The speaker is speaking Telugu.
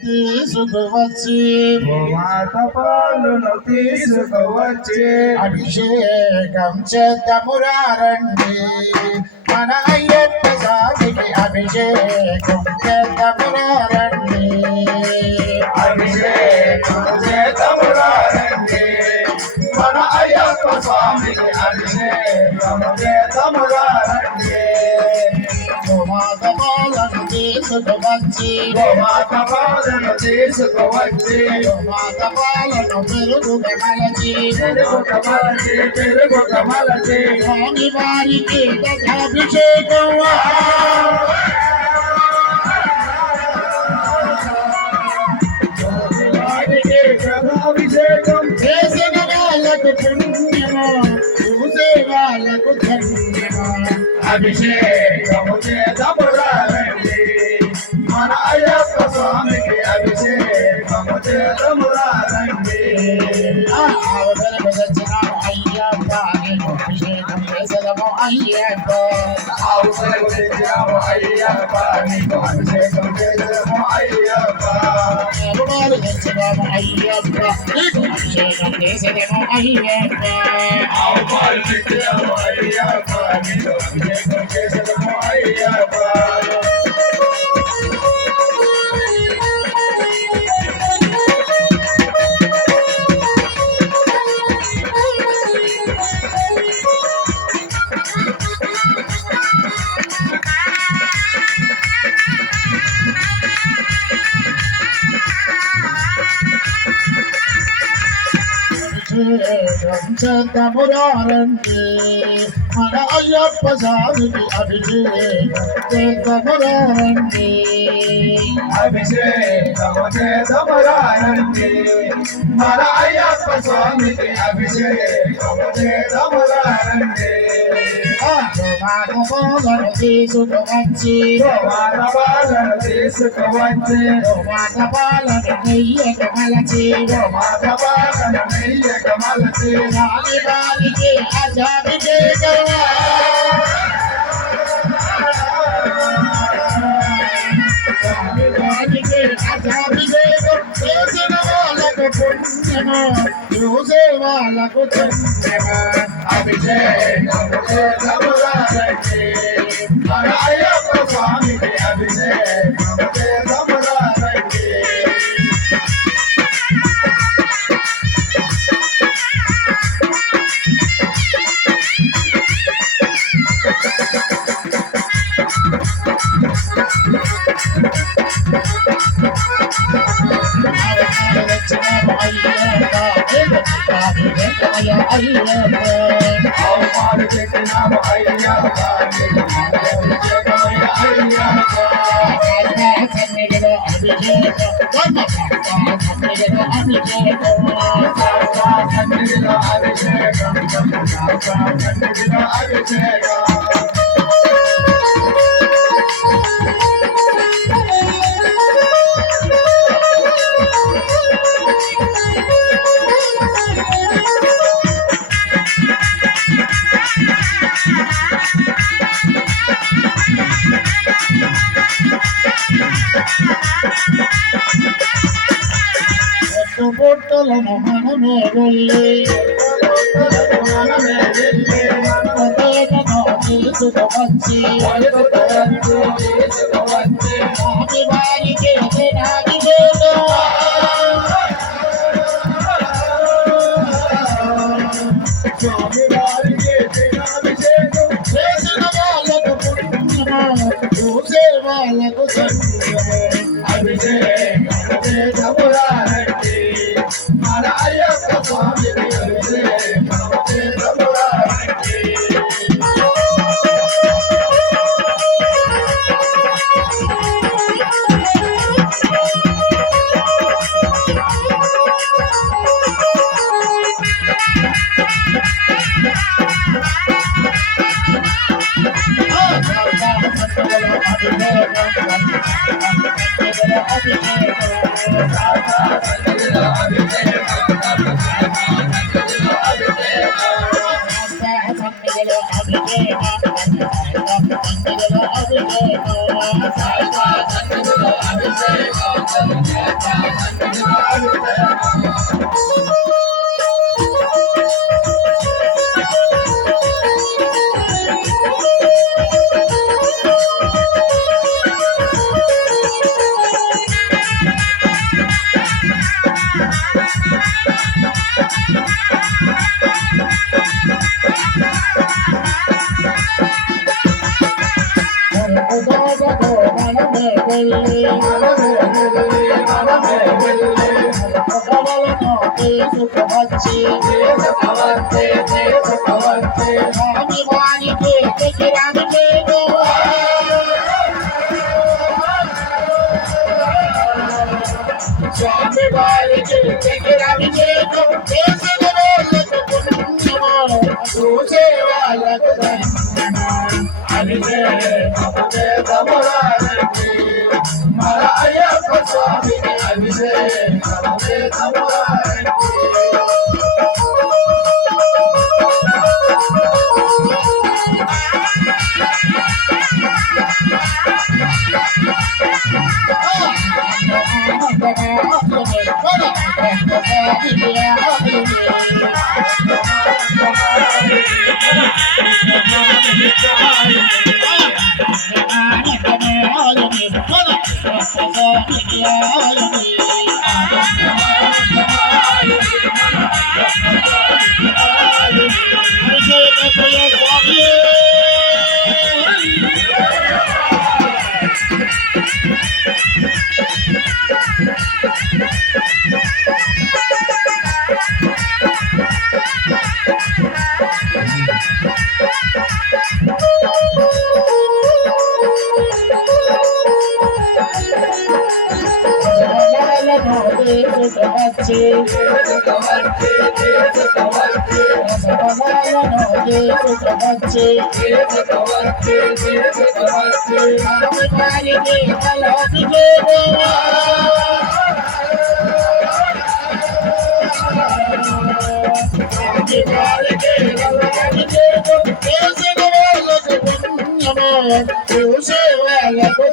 తీసుకువచ్చి గోమాత పాలను తీసుకువచ్చి అభిషేకం చేద్దామురారండి మన అయ్యప్ప స్వామికి అభిషేకం చేద్దామురారండి అభిషేకం చేద్దామురారండి మన అయ్యప్ప స్వామికి అభిషేకం చేద్దామురారండి గోమాత పాలను తీసుకువచ్చి గోమాత పాలను తీసుకువచ్చి గోమాత పాలను పెరుగుగా మలచి పెరుగుట మలచి స్వామి వారికి అభిషేకం అభిషేకం చేసిన వాళ్ళకు పుణ్యమా చూసే వాళ్ళకు ధన్యమా అభిషేకము చేద్దామురారండి మన అయ్యప్ప స్వామికి అభిషేకము చేద్దామురారండి అవసరము తెచ్చినాము అయ్యప్ప నీకు అభిషేకం చేసదము అయ్యప్ప అవసరము తెచ్చాము అయ్యప్ప నీకు అభిషేకం చేద్దాము అయ్యప్ప ఎవరు తెచ్చినాము అయ్యప్ప నీకు అభిషేకం చేసదము అయ్యప్ప అవసరం తెచ్చాము అయ్యప్ప నీకు అభిషేకం చేద్దాము అయ్యప్ప అభిషేకం చేద్దామురారండి మన అయ్యప్ప స్వామికి అభిషేకం చేద్దామురారండి అభిషేకము చేద్దామురారండి మన అయ్యప్ప స్వామికి అభిషేకము చేద్దామురారండి పాలను తీసుకువచ్చి గోమాత పాలను తీసుకువచ్చి గోమాత పాలను నెయ్యక మలచి గోమాత పాలను నెయ్యక మలచి స్వామి వారికి అభిషేకం స్వామి వారికి అభిషేకం చేసిన వాళ్ళకు పుణ్యమా చూసే వాళ్ళకు పుణ్యమా అభిషేకము చేద్దామురారండి మన అయ్యప్ప స్వామికి అభిషేకము చేద్దామురారండి అవమాన పెట్టినాము అయ్యప్ప నీకు అభిషేకమయ్య అయ్యప్ప సన్నిధిలో అభిషేకం సన్నిధిలో అభిషేకం సన్నిధిలో అభిషేకం పొట్టలను మనమే వెళ్ళి తీసుకువచ్చి స్వామి వారికి స్వామి వారికి అభిషేకం చేసిన వాళ్ళకు పుణ్యమా చూసే వాళ్ళకు అభిషేకము చేద్దామురారండి మన అయ్యప్ప స్వామికి అభిషేకము చేద్దామురారండి స్వామి వారికి దగ్గరానికి స్వామి వారికి దగ్గరానికి చేసిన వాళ్ళకు పుణ్యమా చూసే వాళ్ళకు ధన్యమా మన అయ్యప్ప స్వామికి అభిషేకము చూసే వాళ్ళకు